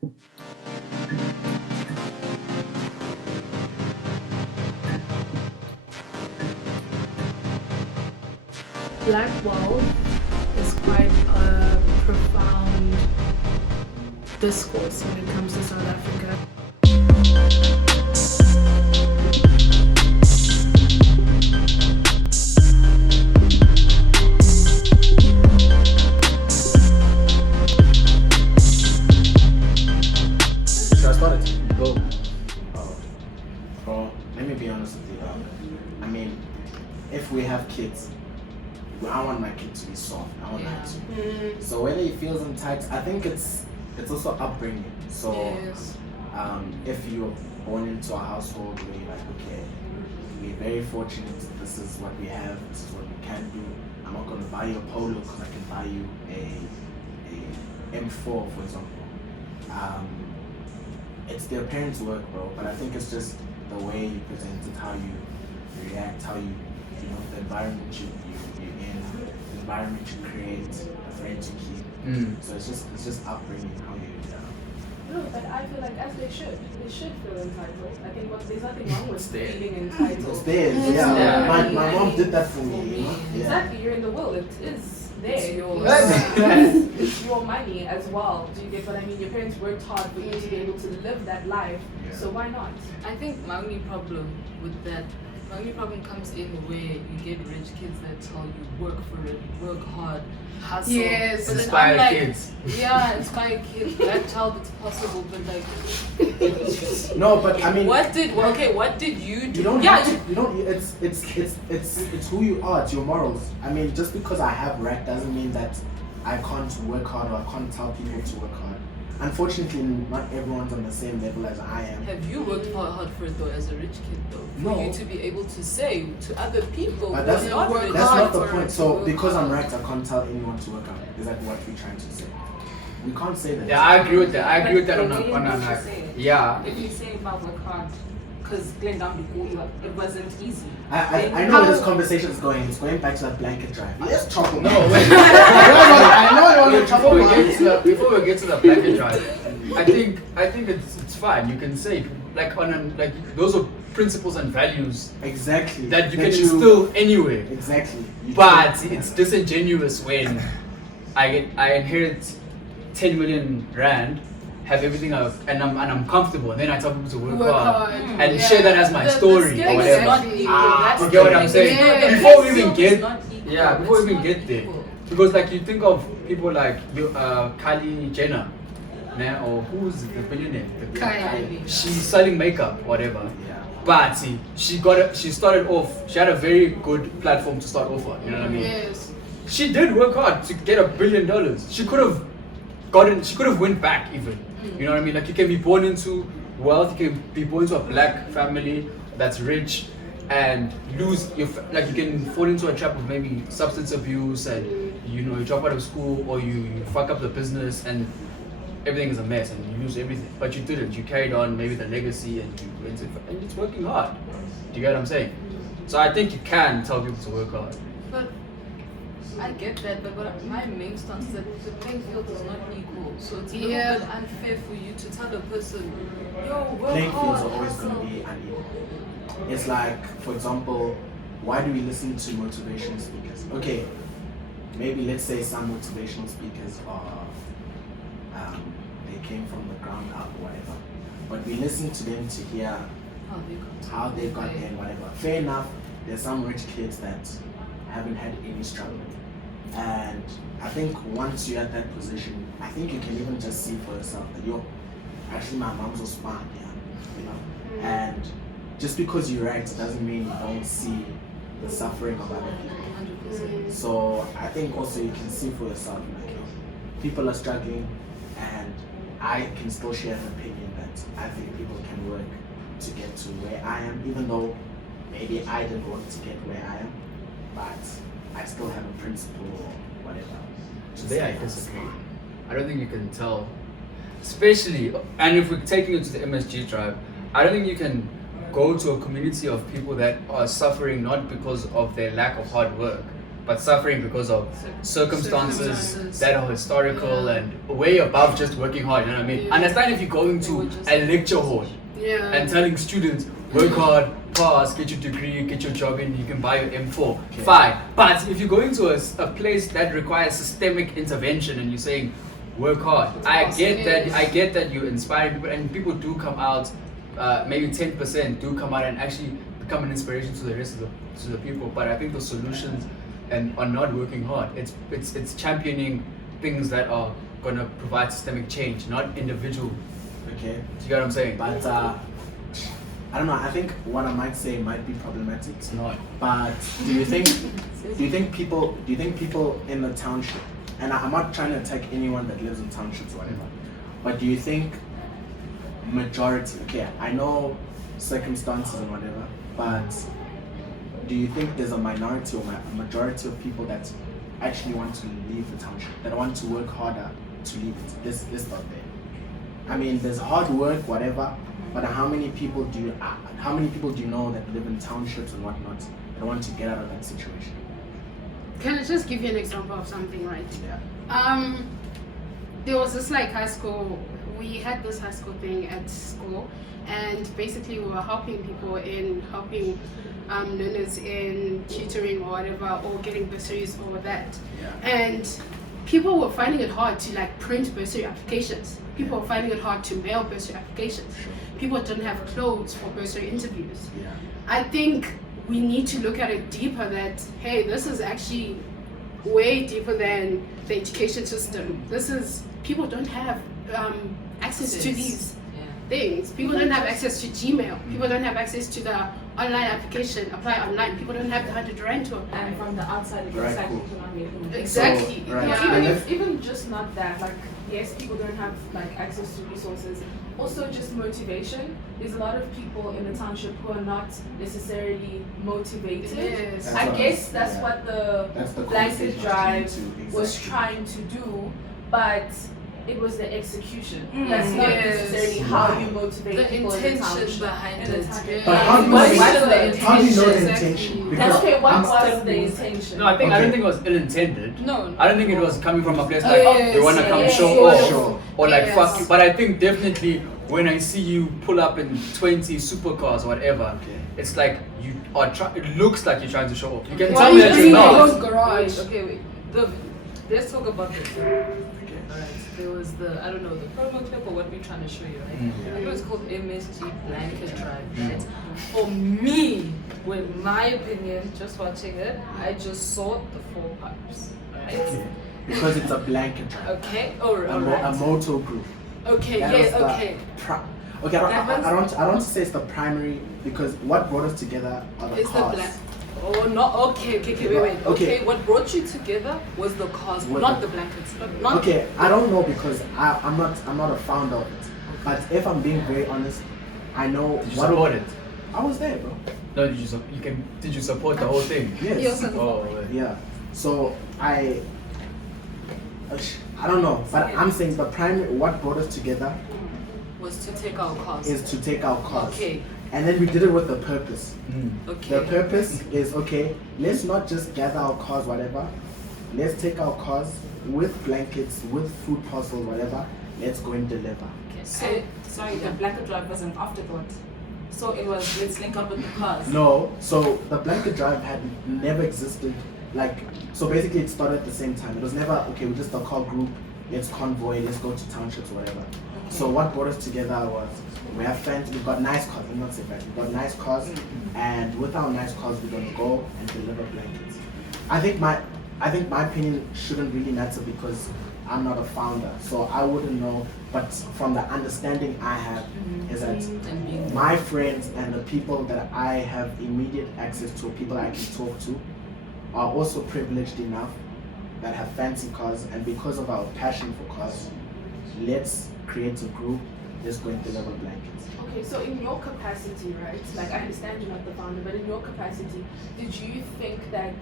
Black wealth is quite a profound discourse when it comes to South Africa. Should I start it? Go. Bro, let me be honest with you. I mean, if we have kids, I want my kid to be soft. I want that to. So whether he feels entitled, I think it's also upbringing. So Yes. if you're born into a household where you're like, okay, we're very fortunate. This is what we have. This is what we can do. I'm not gonna buy you a Polo because I can buy you a M4, for example. It's their parents' work, bro. But I think it's just the way you present it, how you react, how you know, the environment you're in, the environment you create, the friends you keep. So it's just upbringing, how you. No, but I feel like as they should feel entitled. I think there's nothing wrong with there. feeling entitled. It's theirs, It's yeah. there. My mom did that for me, you know? Yeah. Exactly, you're in the will. It is there. It's yours. It's your money as well. Do you get what I mean? Your parents worked hard for you to be able to live that life. Yeah. So why not? I think my only problem comes in where you get rich kids that tell you work for it, work hard, hustle. Yes. But then Inspire I'm like, kids. Yeah, inspire kids. That child, it's possible, but like, No, but I mean, what did you do? you don't yeah, have to, you don't. It's who you are. It's your morals. I mean, just because I have rank doesn't mean that I can't work hard or I can't tell people to work hard. Unfortunately, not everyone's on the same level as I am. Have you worked hard for it though, as a rich kid though? For No. you to be able to say to other people, But who that's are not rich, that's not the for point. it So to work because I'm hard. ranked, I can't tell anyone to work hard. Is that what we're trying to say? We can't say that. Yeah, I agree with that. I agree with that on But a what like, you say? yeah. If you say about work hard, because Glenn down before you, it wasn't easy. I know where this conversation is going. It's going back to that blanket drive. Yes, trouble. No, wait. I know you want to Before trouble. before we get to the blanket drive, I think it's fine. You can say like those are principles and values Exactly. that you can instill anywhere. Exactly. You But can- it's disingenuous when I inherit 10 million rand, have everything and I'm comfortable, and then I tell people to work hard and Yeah. share that as my The story skill or is whatever. not equal. That's You get what the I'm thing. saying? Yeah. Before we The even skill is get not equal. before we It's even not get there, equal. because like you think of people like Kylie Jenner, nah, or who's the billionaire? Kylie. She's selling makeup, whatever. Yeah. But see, she started off. She had a very good platform to start off on. You know what I mean? Yes. She did work hard to get $1 billion. She could have went back even. You know what I mean? Like you can be born into wealth, you can be born into a black family that's rich and lose your like you can fall into a trap of maybe substance abuse and you drop out of school or you fuck up the business and everything is a mess and you lose everything. But you didn't. You carried on maybe the legacy and you went and it's working hard. Do you get what I'm saying? So I think you can tell people to work hard. But I get that, but my main stance is that the playing field is not equal. So it's a little Yeah. bit unfair for you to tell a person, yo, work Playing fields hard, are always going hustle. to be unequal. It's like, for example, why do we listen to motivational speakers? Okay, maybe let's say some motivational speakers are, they came from the ground up or whatever. But we listen to them to hear how they got there and whatever. Fair enough, there's some rich kids that haven't had any struggle. And I think once you're at that position, I think you can even just see for yourself that actually my mom's was fine, yeah, you know. And just because you're right doesn't mean you don't see the suffering of other people. 100%. So I think also you can see for yourself, like, people are struggling, and I can still share an opinion that I think people can work to get to where I am, even though maybe I didn't work to get where I am, but I still have a principle or whatever. Today I disagree. I don't think you can tell, especially, and if we're taking it to the MSG Drive, I don't think you can go to a community of people that are suffering not because of their lack of hard work, but suffering because of circumstances Circumstances. that are historical Yeah. and way above just working hard. You know what I mean? Yeah. Understand if you're going to a lecture hall Yeah. and telling students work hard, pass, get your degree, get your job in, you can buy your M4. Okay. Fine. But if you're going to a place that requires systemic intervention and you're saying work hard, I get that you inspire people and people do come out, maybe 10% do come out and actually become an inspiration to the rest of the people. But I think the solutions are not working hard. It's championing things that are gonna provide systemic change, not individual. Okay. Do you get what I'm saying? But I don't know. I think what I might say might be problematic. It's not. But do you think people in the township, and I'm not trying to attack anyone that lives in townships or whatever, but do you think majority? Okay, I know circumstances and whatever, but do you think there's a minority or a majority of people that actually want to leave the township, that want to work harder to leave it? Let's start there. I mean, there's hard work, whatever, but how many people do you know that live in townships and whatnot that want to get out of that situation? Can I just give you an example of something, right? Yeah. There was this like high school. We had this high school thing at school, and basically we were helping people in helping learners in tutoring or whatever, or getting bursaries or that. Yeah. And people were finding it hard to like print bursary applications. People were finding it hard to mail bursary applications. People didn't have clothes for bursary interviews. Yeah. I think we need to look at it deeper that, hey, this is actually way deeper than the education system. This is, people don't have access to these things. People don't have access to Gmail. People don't have access to the online application, apply online. People don't have the 100 rand to apply. And from the outside, it Right, looks like cool. people not making it. Exactly. So, right. Yeah. Even just not that, like, yes, people don't have like access to resources. Also, just motivation. There's a lot of people in the township who are not necessarily motivated. Yes. That's I what- guess that's yeah. what the That's the blanket conversation drive to, was exactly. trying to do, but it was the execution. Mm. That's not Yes. necessarily how you motivate The people in the intention township. behind In the it. township. But how do you What know- was the How do you know the Exactly. intention? That's okay. What I'm was the intention? No, I don't Okay. think it was ill-intended. No. I don't think it was coming from a place Oh, like yes, they wanna come yes, show yes. off Sure. or like Yes. fuck you. But I think definitely when I see you pull up in 20 supercars or whatever, Okay. it's like you are it looks like you're trying to show off. You can Why tell are me you that doing you're your not. own garage? Wait. Let's talk about this. Okay. Alright, there was the, I don't know, the promo clip or what we're trying to show you, right? Mm. I think it was called MSG Blanket Drive, Mm. right? For me, with my opinion, just watching it, I just saw the 4 pipes, right? Okay. Because it's a blanket drive. Okay, A alright. motor group. Okay, That was yes, the okay. Okay, I That was- don't want to say it's the primary because what brought us together are the It's the cars. black. Oh no, okay, wait. Okay. Okay, what brought you together was the cars, What not the- the blankets. Not Okay, I don't know because I'm not a founder of it. But if I'm being very honest, I know Did you what support it? I was there, bro. No, did you support the whole thing? Yes. Yes. Oh, Yeah. So I don't know, but I'm saying the primary what brought us together was to take our cars. is to take our cars. Okay, And then we did it with a purpose. Mm. okay. The purpose is okay, let's not just gather our cars, whatever. Let's take our cars with blankets, with food parcels, whatever. Let's go and deliver. Okay, So, sorry, the blanket drive was an afterthought. So it was, let's link up with the cars. No, so the blanket drive had never existed. Like, so basically it started at the same time. It was never, okay, we're just a car group, let's convoy, let's go to townships, whatever. So what brought us together was, we have friends, we've got nice cars, I'm not saying that, we've got nice cars, and with our nice cars, we're gonna go and deliver blankets. I think my opinion shouldn't really matter because I'm not a founder, so I wouldn't know, but from the understanding I have, is that my friends and the people that I have immediate access to, people I can talk to, are also privileged enough that have fancy cars, and because of our passion for cars, let's create a group, let's go and deliver blankets. Okay, so in your capacity, right? Like, I understand you're not the founder, but in your capacity, did you think that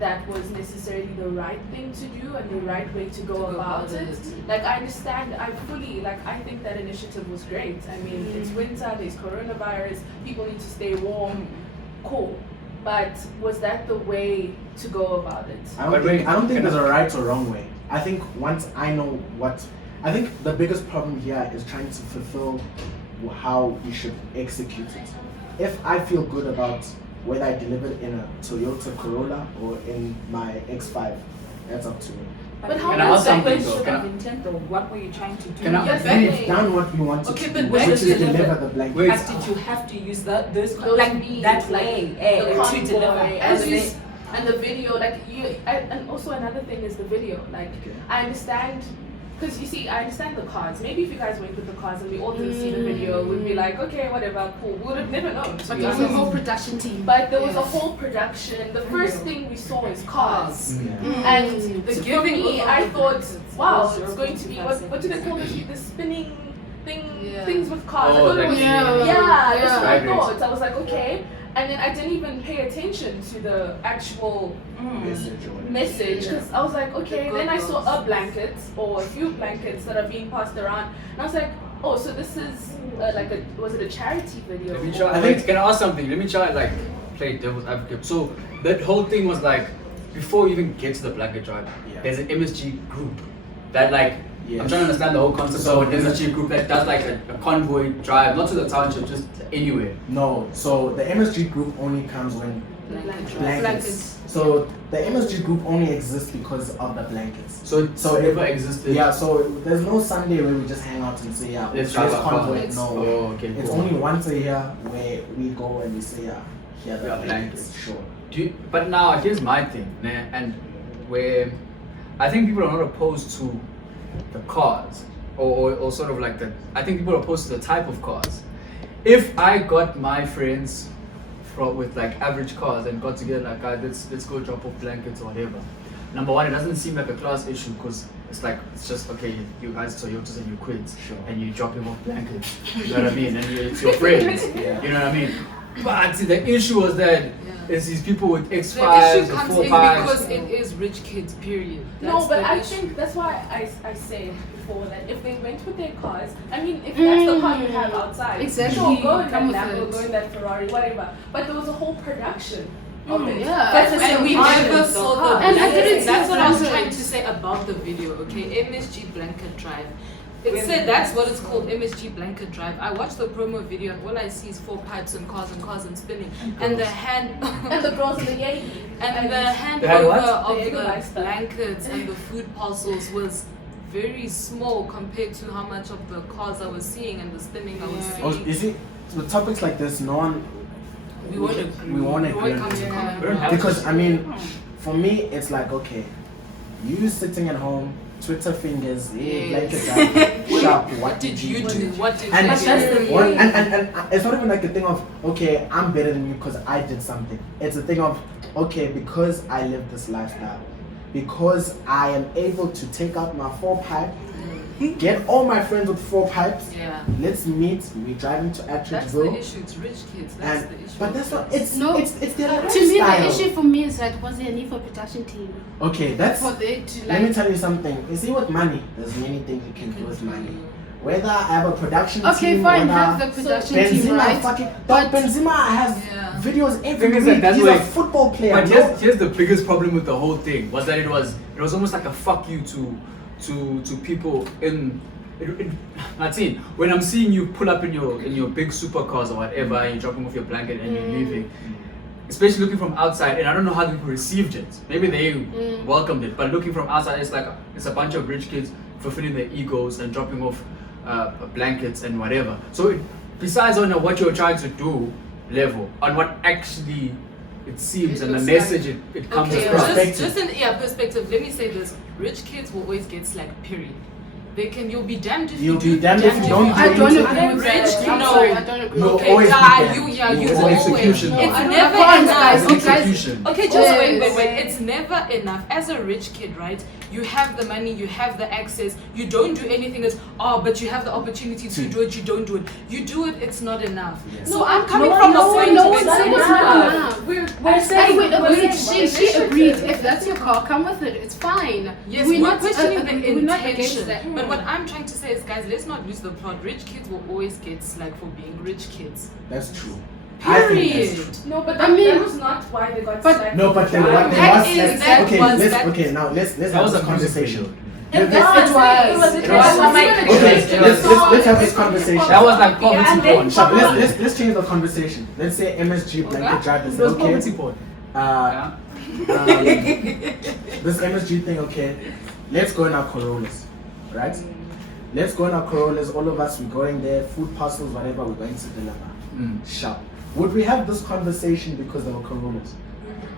that was necessarily the right thing to do and the right way to go about it? Like, I understand, I think that initiative was great. I mean, it's winter, there's coronavirus, people need to stay warm, cool. But was that the way to go about it? I But wait, don't think can there's I- a right or wrong way. I think once I know what, I think the biggest problem here is trying to fulfill how we should execute it. If I feel good about whether I deliver it in a Toyota Corolla or in my X5, that's up to me. But how Can I much ask something question though? Can of I- intent though? What were you trying to do? Can I- Yes, We've exactly. done what we wanted Okay, to but do, when which is did you deliver deliver? the blanket. Wait. But did you have to use those Those like means, that like, way the to convoy, deliver? as you, Was it- and the video, like and also another thing is the video. Like Okay. I understand, because you see, I understand the cars. Maybe if you guys went with the cars and we all didn't see the video, we'd be like, okay, whatever, cool. We would have never known. to But be there's a honest. whole production team. But there was a Yes. whole production. The first thing we saw is cars. Yeah. And The for giving me, of I the thought, blankets wow, was it's going to be what do they call this? The spinning Yeah. things with cars. I Oh, thought it like- was Yeah. yeah, that's what I Right. thought. I was like, okay. And then I didn't even pay attention to the actual Message or whatever. message because I was like, okay. The Then I saw goggles. a blanket or a few blankets that are being passed around, and I was like, oh, so this is like was it a charity video? Let me or- try. I think- Wait, can I ask something? Let me try like play devil's advocate. So that whole thing was like before you even get to the blanket drive, Yeah. there's an MSG group that like Yes. I'm trying to understand the whole concept. So there's a group that does like a convoy drive, not to the township, just anywhere. No, so the MSG group only comes when Blanket blankets. Blankets. So the MSG group only exists because of the blankets. So So it it- never existed. Yeah, so there's no Sunday where we just hang out and say, yeah, Let's drive our car. convoy. No, Oh, okay. it's Cool. only once a year where we go and we say, yeah, here are the Yeah, blankets. blankets. Sure. Do you, but now here's my thing, and where I think people are not opposed to the cars, or sort of like the. I think people are opposed to the type of cars. If I got my friends with like average cars and got together like, guys, let's go drop off blankets or whatever. Number one, it doesn't seem like a class issue because it's like it's just okay. You guys Toyotas and you quit, Sure. and you dropping off blankets. You know what I mean? And it's your friends. Yeah. You know what I mean? But the issue was that it's these people with The X5s issue or comes 4 in pipes. because it is rich kids, period. No, That's but the I issue. think that's why I said before that if they went with their cars, I mean, if that's the car you have outside, Exactly. sure, go in that Come with Lambo, it. go in that Ferrari, whatever. But there was a whole production of it. yeah. That's And we the never saw the And I blankets. didn't see That's what I was the trying to blankets. say about the video, okay? MSG Blanket Drive. It said that's what it's called, MSG Blanket Drive. I watched the promo video and all I see is 4 pipes and cars and spinning. And the hand and the girls in the Yagi. and the They had handover what? of The the lifestyle. blankets and the food parcels was very small compared to how much of the cars I was seeing and the spinning I was Oh, seeing. you see, with topics like this, no one We won't agree. we won't We won't agree. come to Yeah. common We don't have ground. because I mean, for me, it's like okay, you sitting at home, Twitter fingers, hey, Yes. blanket drive, sharp. What did you do? What did And, you But that's do? the one, thing. and it's not even like a thing of okay, I'm better than you because I did something. It's a thing of okay, because I live this lifestyle, because I am able to take out my 4 pipe, get all my friends with 4 pipes. Yeah. Let's meet. We drive into That's the Atridgeville, issue. It's rich kids. That's and the issue. but that's not. It's No. It's their To me, the lifestyle. issue for me is that was there a need for a production team Okay, that's. for they to Let me like. tell you something. You see, with money, there's many things you can do with money. Whether I have a production Okay, team, fine, whether have the production team, Benzema right? fucking. But- But Benzema has Yeah. videos every Thing is week. that that's He's why- a football player. But no? here's the biggest problem with the whole thing was that it was almost like a fuck you to people in. Martin, when I'm seeing you pull up in your big supercars or whatever, and you're dropping off your blanket and you're leaving, especially looking from outside, and I don't know how people received it. Maybe they welcomed it, but looking from outside, it's like it's a bunch of rich kids fulfilling their egos and dropping off blankets and whatever. So besides on what you're trying to do level, on what actually it seems It and the looks message it comes Okay, across. Perspective. just in perspective. Let me say this: rich kids will always get slack. Period. You'll be damned if You'll you do. be damned if you don't do I don't anything. agree with Rich, that. I'm no. sorry, I don't agree. No. Okay, always be you damned. you It's always. execution. It's No, never can't, enough. guys. It's You guys- execution. Okay, just Yes. wait. It's never enough. As a rich kid, right? You have the money, you have the access. You don't do anything. It's but you have the opportunity to do it. You don't do it. You do it. It's not enough. Yes. So I'm coming No, from no, a point no where one it's said it's not not enough. enough. We're saying Wait, agreed. She initiative. agreed. If that's your call, come with it. It's fine. Yes, we're we're not questioning the we're not against intention. that. But what I'm trying to say is, guys, let's not lose the plot. Rich kids will always get slack for being rich kids. That's true. I think Period. that's true. No, but I that, mean- that was not why they got but- slapped. No, but then Right. what they That was is- let's- that okay, was- let's that- okay now let's That have was this a music conversation. video. It Let's- was. It was. It was. It It was. was. Okay, let's have this conversation. That was like poverty Yeah, porn. Shab, let's change the conversation. Let's say MSG blanket drive is It was okay. poverty porn. Uh, this MSG thing, okay. Let's go in our Corollas, right? Let's go in our Corollas. All of us, we're going there. Food parcels, whatever, we're going to deliver. Sharp. Would we have this conversation because there were Corollas?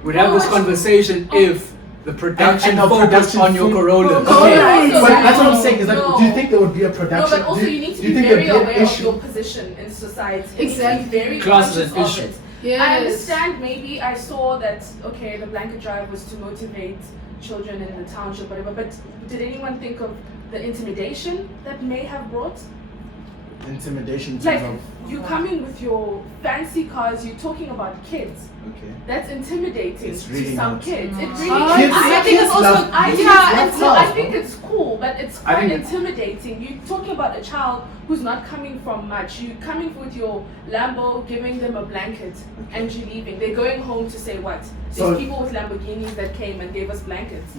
We'd have this conversation if the production And the focused production on your food- Corollas. Oh, Okay, yeah. but that's what I'm saying. Is that No. do you think there would be a No, production? but also do you need to do you be think very there'd aware be an of issue? your position in society. You Exactly. need to be very Class conscious is an of issue. it. Yes. I understand. Maybe I saw that. Okay, the blanket drive was to motivate children in the township, whatever. But did anyone think of the intimidation that may have brought? Intimidation in terms Like of you coming with your fancy cars, you're talking about kids. okay. That's intimidating It's to really some not. kids. It Mm. really Oh, is. I think it's also- love- I kids think, love it's, I love. think it's cool, but it's I quite think- intimidating. You're talking about a child who's not coming from much. You're coming with your Lambo, giving them a blanket, and you're leaving. They're going home to say what? There's So- people with Lamborghinis that came and gave us blankets.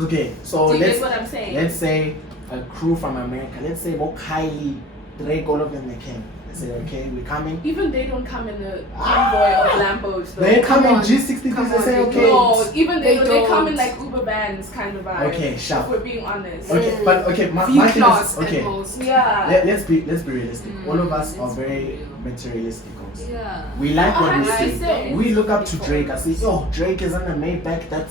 Okay, so Do you let's get what I'm saying? let's say a crew from America. Let's say what Kylie, Drake, all of them they came. They say, okay, we're coming. Even they don't come in the convoy of Lambos though. They come in on. G60. Come They on, say, they okay. No, even they They come in don't. like Uber vans kind of vibe. Okay, sharp. If we're being honest. Okay, but okay, my thing V-class is at okay. most. Yeah. Let's be realistic. All of us are it's very real. materialistic. Also. Yeah. We like what we see. 100%. We look up to Drake. I say, yo, Drake is on the Maybach.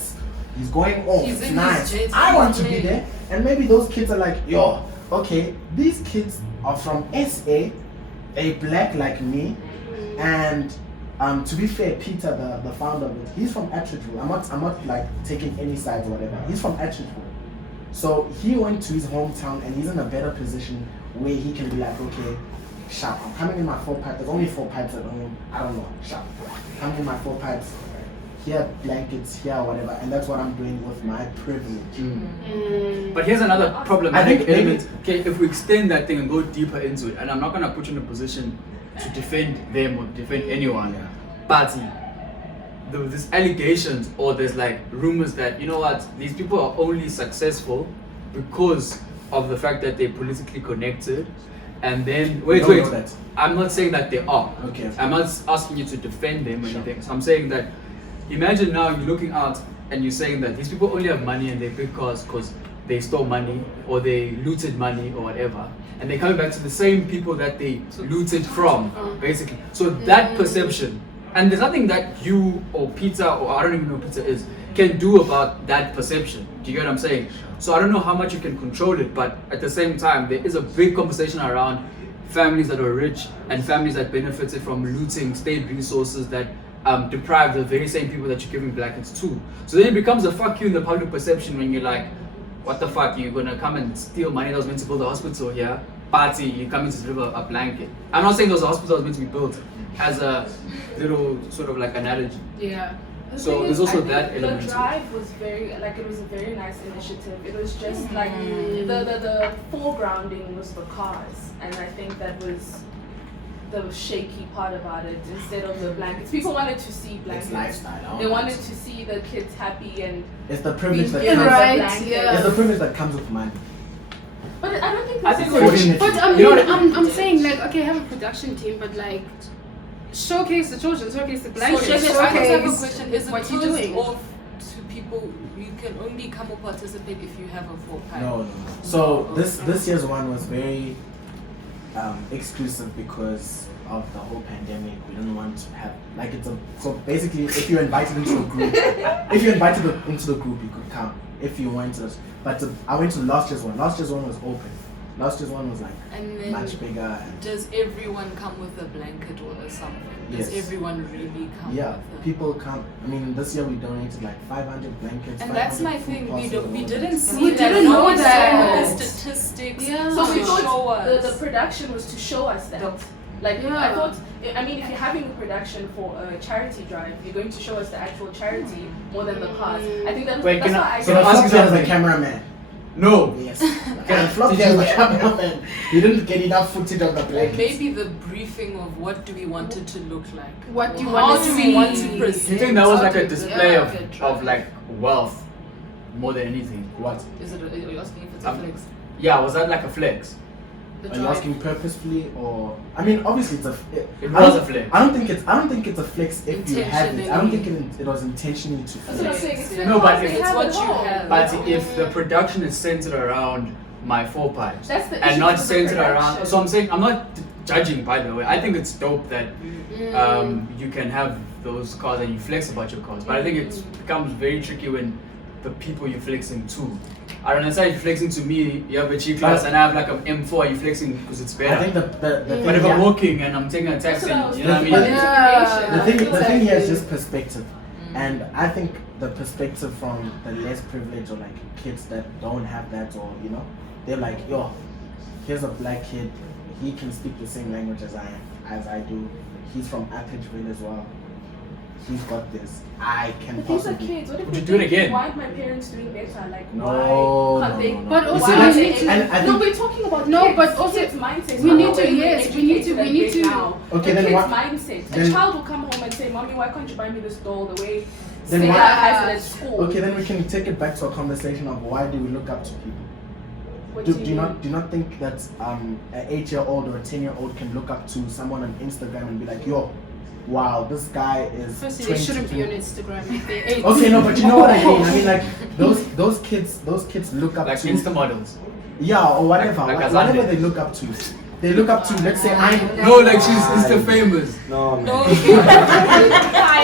He's going off. He's It's in nice. his jet, I want to he's be in. there. And maybe those kids are like, yo, okay, these kids are from SA. They black like me. And to be fair, Peter, the founder of it, he's from Atteridgeville. I'm not like taking any sides or whatever. He's from Atteridgeville. So he went to his hometown and he's in a better position where he can be like, okay, sharp, I'm coming in my 4 pipes. There's only 4 pipes at home. I don't know, sharp. Coming in my 4 pipes. Here blankets, here whatever, and that's what I'm doing with my privilege. But here's another problem. I think maybe- element. Okay, if we extend that thing and go deeper into it, and I'm not gonna put you in a position to defend them or defend anyone, Yeah. but there's allegations or there's like rumors that, you know what, these people are only successful because of the fact that they're politically connected. And then We wait, don't know that. I'm not saying that they are. Okay. I'm not asking you to defend them or anything. So I'm saying that imagine now you're looking out and you're saying that these people only have money and they big cars because they stole money or they looted money or whatever, and they're coming back to the same people that they looted from, basically. So that perception, and there's nothing that you or Peter, or I don't even know who Peter is, can do about that perception. Do you get what I'm saying? So I don't know how much you can control it, but at the same time, there is a big conversation around families that are rich and families that benefited from looting state resources that deprive the very same people that you're giving blankets to. So then it becomes a fuck you in the public perception when you're like, what the fuck, you're gonna come and steal money that was meant to build a hospital here, party, you're coming to deliver a blanket. I'm not saying those hospitals meant to be built as a little sort of like analogy. Yeah. The So thing there's is, also I think that element to The it. drive was it was a very nice initiative. It was just like the foregrounding was the cars, and I think that was the shaky part about it. Instead of the blankets, people wanted to see It's blankets. lifestyle. They wanted to see the kids happy and It's the privilege that being comes. given a Right, blanket. yeah. It's the privilege that comes with money. But I don't think I this think is we're Fortunately. But I mean, You know what- I'm saying like, okay, have a production team, but like, showcase the children, showcase the So blankets, I just have a showcase question. Is it what you closed doing. off to people? You can only come or participate if you have a 4-pipe. No. So this year's one was very exclusive because of the whole pandemic. We didn't want to have like so basically if you're invited into a group, into the group you could come if you wanted. But I went to last year's one. Last year's one was open. Last year's one was like And then much bigger. And does everyone come with a blanket or something? Does Yes. everyone really come yeah, with a... people come. I mean, this year we donated like 500 blankets. And that's 500 my food thing. We parcels, don't. We all didn't that. see We that. didn't No know one that. saw the statistics. Yeah. So we to thought show us. the production was to show us that. Like Yeah. I thought, I mean, if you're having a production for a charity drive, you're going to show us the actual charity more than the cause. I think Wait, that's can I- why I So the Ask first year was the something. cameraman. No. Yes. And Floppy as the cameraman, he didn't get enough footage of the Or blankets. maybe the briefing of what do we want it to look like. What do you How want to do see? we want to Do present? you think that was How like to- a display yeah, of, okay, of like wealth more than anything? What? Is it? Are you asking if it's a flex? Yeah, was that like a flex? The Are you drive. asking purposefully or? I mean, obviously it's a. It I was don't- a flex. I don't think it's a flex if you have it. I don't think it was intentionally to That's what I'm flex. saying. It's No, but they if- It's have what it you all. have. But if the production is centered around my four pipes That's the and issue not with the centered around, production. so I'm saying I'm not judging. By the way, I think it's dope that you can have those cars and you flex about your cars. But I think it becomes very tricky when the people you're flexing to. I don't understand if you're flexing to me, you have a G class and I have like an M4, you're flexing because it's better. I think the thing, But if I'm yeah, walking and I'm taking a taxi, That's you what I know was what I mean? Yeah. the thing here is just perspective, and I think the perspective from the less privileged or like kids that don't have that, or you know, they're like, yo, here's a black kid, he can speak the same language as I do. He's from Appageville as well. He's got this. I can But these are possibly. kids. What if Would they you do it think, again? why are my parents doing better? Like, No, why can't no, they? no, no. But You also see, we that's- need to- and I No, think we're talking about No, kids. but also kids' mindsets. we not need the to- way we're yes, we need to- educated we need right to- now. Okay, the then kid's what- mindset. A then- child will come home and say, "Mommy, why can't you buy me this doll the way Then Sarah why- has it at school?" Okay, then we can take it back to a conversation of why do we look up to people. What Do you you mean? not think that an 8-year-old or a 10-year-old can look up to someone on Instagram and be like, yo, wow, this guy is Firstly, 20, they shouldn't be on Instagram if they're 8. Okay, no, but you know what I mean. I mean, like those kids look up Like to Insta models. yeah, or whatever, Like whatever Azande. they look up to. They look up to, let's say I'm No, like she's Insta famous. No, man. No.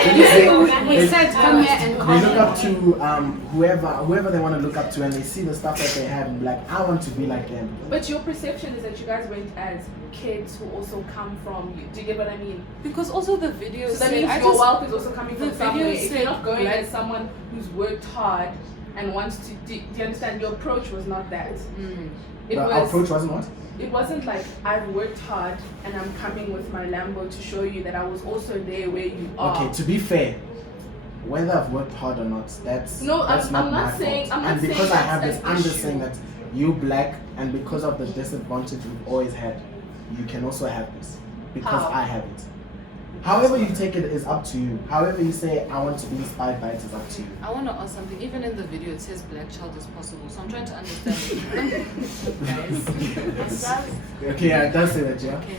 He said, come here and They look comment. up to whoever they want to look up to, and they see the stuff that they have and be like, I want to be like them. But your perception is that you guys went as kids who also come from. Do you get what I mean? Because also the video So that said, means I your just, wealth is also coming the from somewhere. video If said you're not going black- as someone who's worked hard and wants to, do you understand? Your approach was not that. It But our was. approach wasn't what? It wasn't like I've worked hard and I'm coming with my Lambo to show you that I was also there where you are. Okay, to be fair, whether I've worked hard or not, that's No, that's I'm not not my saying- fault. I'm not and because saying I have that's this, an I'm just issue. saying that you black, and because of the disadvantage we've always had, you can also have this because How? I have it. However you take it is up to you. However you say I want to be inspired by it is up to you. I want to ask something. Even in the video, it says black child is possible. So I'm trying to understand. Okay, yeah, it does say that, yeah. Okay.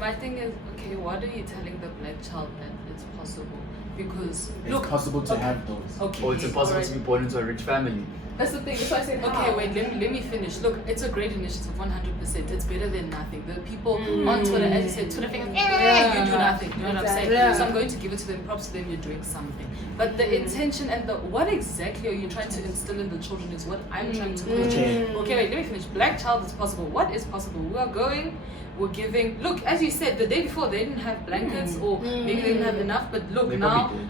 My thing is, okay, what are you telling the black child that it's possible? Because It's look, possible to have those. okay, Or it's impossible alright. to be born into a rich family. That's the thing. That's why I said Okay, how. wait, let me finish. Look, it's a great initiative, 100%. It's better than nothing. The people on Twitter, as you said, Twitter fingers, you do nothing. You know what I'm saying? Exactly. So I'm going to give it to them, props to them, you're doing something. But the intention and the what exactly are you trying to instill in the children is what I'm trying to question. Okay, wait, let me finish. Black child is possible. What is possible? We are going, we're giving. Look, as you said, the day before they didn't have blankets or maybe they didn't have enough, but look They now. probably did.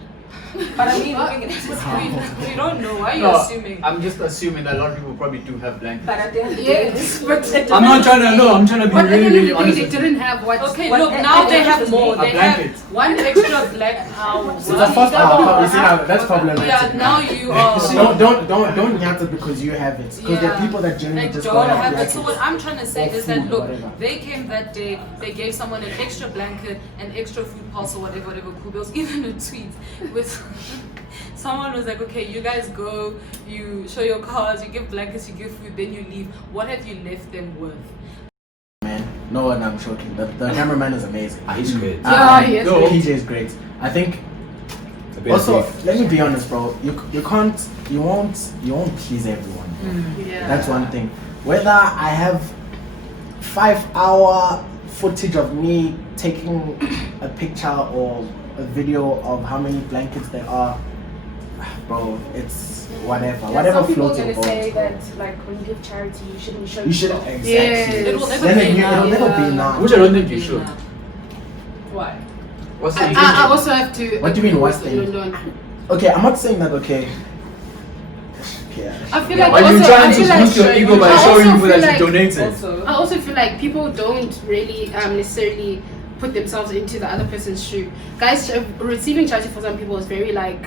But I mean, we don't know. Why are you No, assuming? I'm just assuming that a lot of people probably do have blankets. But at the end of the Yes, day, but I'm not trying to know. I'm trying to be But at the really, end really of the honest. day, they with you. didn't have what. Okay, what look, now they have more. A They blanket. have one extra black house. It's the first hour. You see now that's problematic. Yeah, now you are. Don't yat it because you have it. Because there are people that generally Like just don't don't have have it. So what I'm trying to say Or is that food, look, whatever. they came that day, they gave someone an extra blanket, an extra food parcel, whatever cool. There was even a tweet with someone was like, okay, you guys go, you show your cards, you give blankets, you give food, then you leave. What have you left them with? Man, no, and I'm joking. The cameraman is amazing. He's great. Yeah, he is no, great. PJ is great. I think. A bit Also, brief. let me be honest, bro. You won't please everyone. Bro. Yeah. That's one thing. Whether I have 5-hour footage of me taking a picture or a video of how many blankets there are, bro, it's whatever. Yeah, whatever some people floats are your gonna say boat. that like when you give charity, you shouldn't show. You should yourself. exactly. Yes. It will never Then be it'll enough. never be enough. Which I don't think you should. Why? What's the I intention? also have to. What do you mean, what's the- London. Okay, I'm not saying that. Okay. Yeah. I feel like Are you also, trying I to feel like boost your ego by I showing also people feel that like- you donated? also, I also feel like people don't really necessarily put themselves into the other person's shoe. Guys, receiving charity for some people is very like,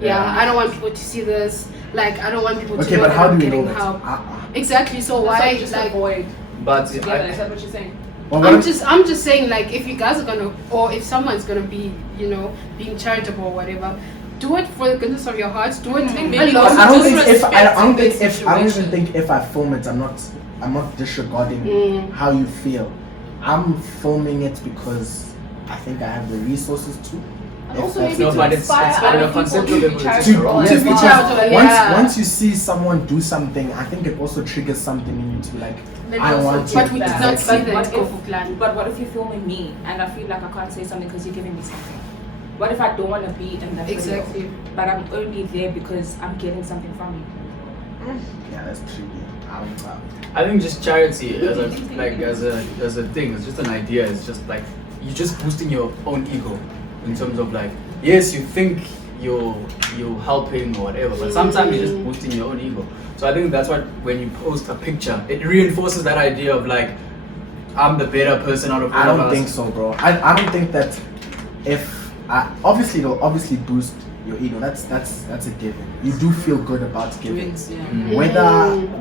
yeah, Yeah. I don't want people to see this. Like I don't want people to Okay, know but that how I'm do you getting know that? help. Exactly. So That's why just like? avoid But together? Is that what you're saying? Well, I'm just saying, like, if you guys are gonna, or if someone's gonna be, you know, being charitable or whatever, do it for the goodness of your heart. Do it Maybe alone. I don't think if I don't Disrespecting think the if I don't even situation. think if I film it, I'm not disregarding how you feel. I'm filming it because I think I have the resources to. And If also that's maybe No, the but case. it's inspire on other a people conceptual to be level, it's charitable just as be well. charitable, once yeah. once you see someone do something, I think it also triggers something in you to be like, Then I also want to. give But we did back. not see But that what in if- Kofu Clan. But what if you're filming me and I feel like I can't say something because you're giving me something? What if I don't want to be in that Exactly. video, but I'm only there because I'm getting something from you? Yeah, that's tricky. I don't know. I think just charity as a thing, it's just an idea. It's just like you're just boosting your own ego in terms of like, yes, you think you're helping or whatever, but sometimes you're just boosting your own ego. So I think that's what when you post a picture, it reinforces that idea of like, I'm the better person out of all I of don't us. think so, bro. I don't think that obviously it'll obviously boost your ego. That's a given. You do feel good about giving. Drinks, yeah.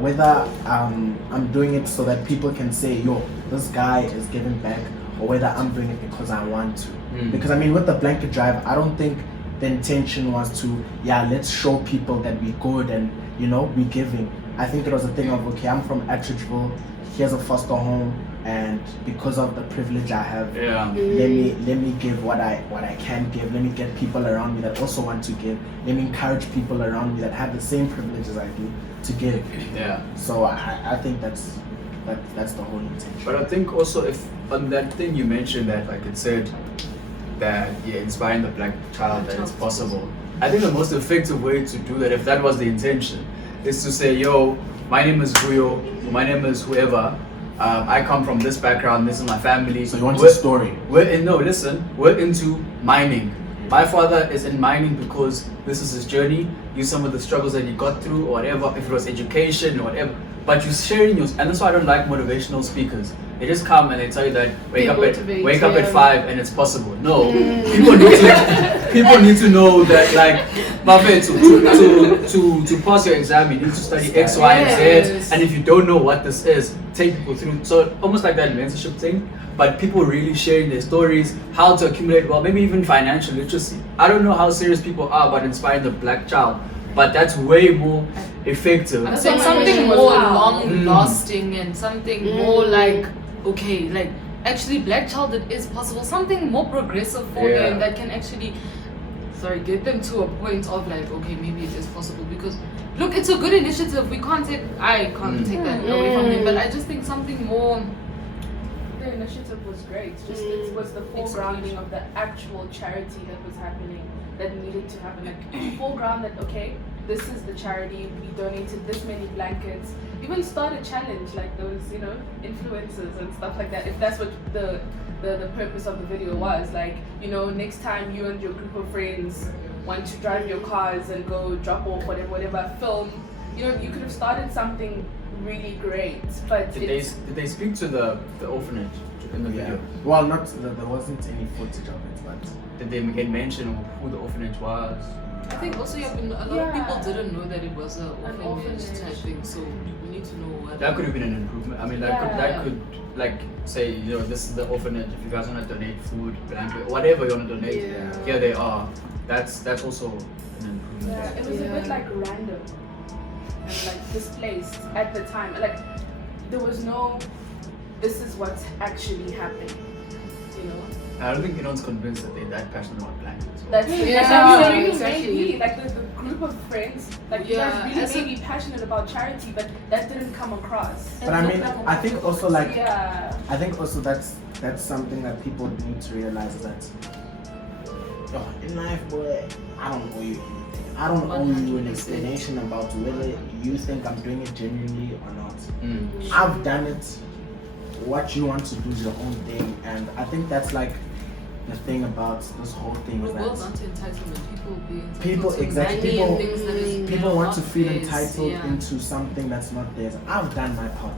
Whether I'm doing it so that people can say, yo, this guy is giving back, or whether I'm doing it because I want to. Because I mean, with the blanket drive, I don't think the intention was to, let's show people that we're good and, you know, we're giving. I think it was a thing of, okay, I'm from Atteridgeville, here's a foster home, and because of the privilege I have, Yeah. let me give what I can give. Let me get people around me that also want to give. Let me encourage people around me that have the same privileges I do to give. Yeah. So I think that's the whole intention. But I think also if on that thing you mentioned that like it said that inspiring the black child that it's possible. I think the most effective way to do that, if that was the intention, is to say, yo, my name is Guyo, my name is whoever, I come from this background, this is my family. So you want a story? We're into mining. My father is in mining because this is his journey. Use some of the struggles that he got through or whatever, if it was education or whatever. But you're sharing and that's why I don't like motivational speakers. They just come and they tell you that wake up at 5 and it's possible. No, people need to know that like, to pass your exam you need to study X, Y, and Yes. Z. And if you don't know what this is, take people through. So almost like that mentorship thing. But people really sharing their stories, how to accumulate wealth, maybe even financial literacy. I don't know how serious people are about inspiring the black child, but that's way more effective. I'm saying something more long lasting and something more like, okay, like actually black child it is possible, something more progressive for them that can actually get them to a point of like, okay, maybe it is possible. Because look, it's a good initiative. I can't take that away from them, but I just think something more. The initiative was great. Just it was the foregrounding of the actual charity that was happening that needed to happen. Like foreground that okay, this is the charity. We donated this many blankets. Even start a challenge like those, you know, influencers and stuff like that. If that's what the purpose of the video was, like, you know, next time you and your group of friends want to drive your cars and go drop off whatever, film. You know, you could have started something really great, but Did they speak to the orphanage in the video? Well, there wasn't any footage of it, but Did they make mention of who the orphanage was? I think also a lot of people didn't know that it was an orphanage type thing, so we need to know what. That could have been an improvement. I mean, that could like say, you know, this is the orphanage. If you guys want to donate food, blanket, whatever you want to donate, here they are. That's also an improvement. yeah, it was a bit like random and like displaced at the time. Like there was no, this is what's actually happening, you know. I don't think anyone's convinced that they're that passionate about blankets. That's exactly. maybe like the group of friends, like you guys really as a- may be passionate about charity, but that didn't come across. I mean, I think also like Yeah. I think also that's something that people need to realize is that in life, boy, I don't owe you anything. I don't owe you an explanation about whether you think I'm doing it genuinely or not. I've done it. What you want to do is your own thing, and I think that's like the thing about this whole thing The is world's that anti-entitlement. people to exactly money and things that is people want to not feel theirs, entitled yeah. into something that's not theirs. I've done my part.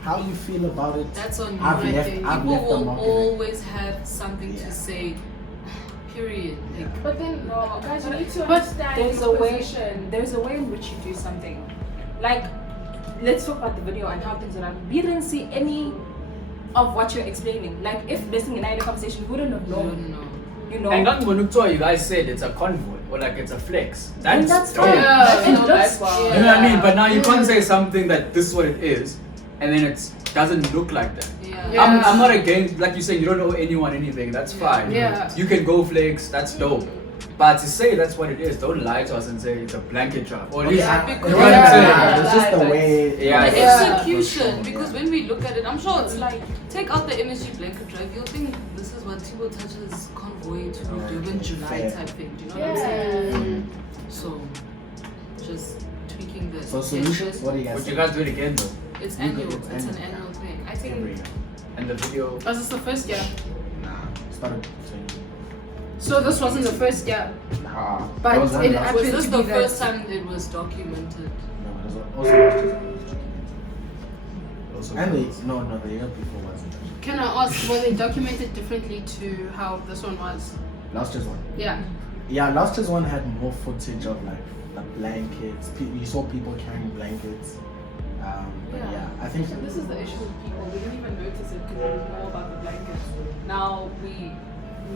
How you feel about it? That's on you. I've I left. think I've people left the will market. always have something Yeah. to say. Period. Like, But then, guys, you need to but understand There's your a way. position. There's a way in which you do something. Like, let's talk about the video and how things are done. We didn't see any of what you're explaining. Like, if listening in either conversation, we wouldn't have no, known. no. You know. And not you guys said it's a convoy or like it's a flex. And That's that's dope. fine. Yeah. And No, that's that's You know what I mean? But now you can't say something that this is what it is, and then it doesn't look like that. Yeah. Yeah. I'm not against, like you say, you don't owe anyone anything. That's fine. Yeah. You can go flex. That's dope. But to say that's what it is, don't lie to us and say it's a blanket job. Or at least, Yeah, you because- know what I'm saying? Yeah. It's just the way. Yeah. The Yeah. execution, because when we look at it, I'm sure it's like take out the MSG blanket drive, you'll think this is what Tibo touches convoy to Oh, Durban July fair. type thing. Do you know what I'm saying? So just tweaking the So solutions, what do you guys Would say? you guys do it again though? It's You annual. could- It's an annual. annual thing. I Every think year. And the video. Was this the first year? Nah, started. So this wasn't the first year, Nah, but there was one it last- happened was this to the be that. first time it was documented? No, but there was also last year. Also, And the year before wasn't. Can I ask, were they documented differently to how this one was? Last year's one. Yeah. Yeah, last year's one had more footage of like the blankets. You saw people carrying blankets. But yeah, I think And this is the issue with people. We didn't even notice it because it was more about the blankets. Now we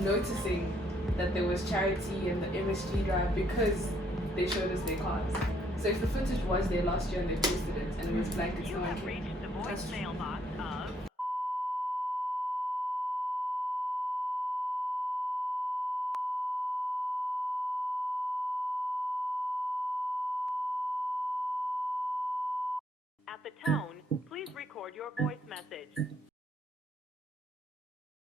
noticing that there was charity and the MSG Drive because they showed us their cards. So if the footage was there last year and they posted it and it was blankets, no one cared. That's At the tone, please record your voice message.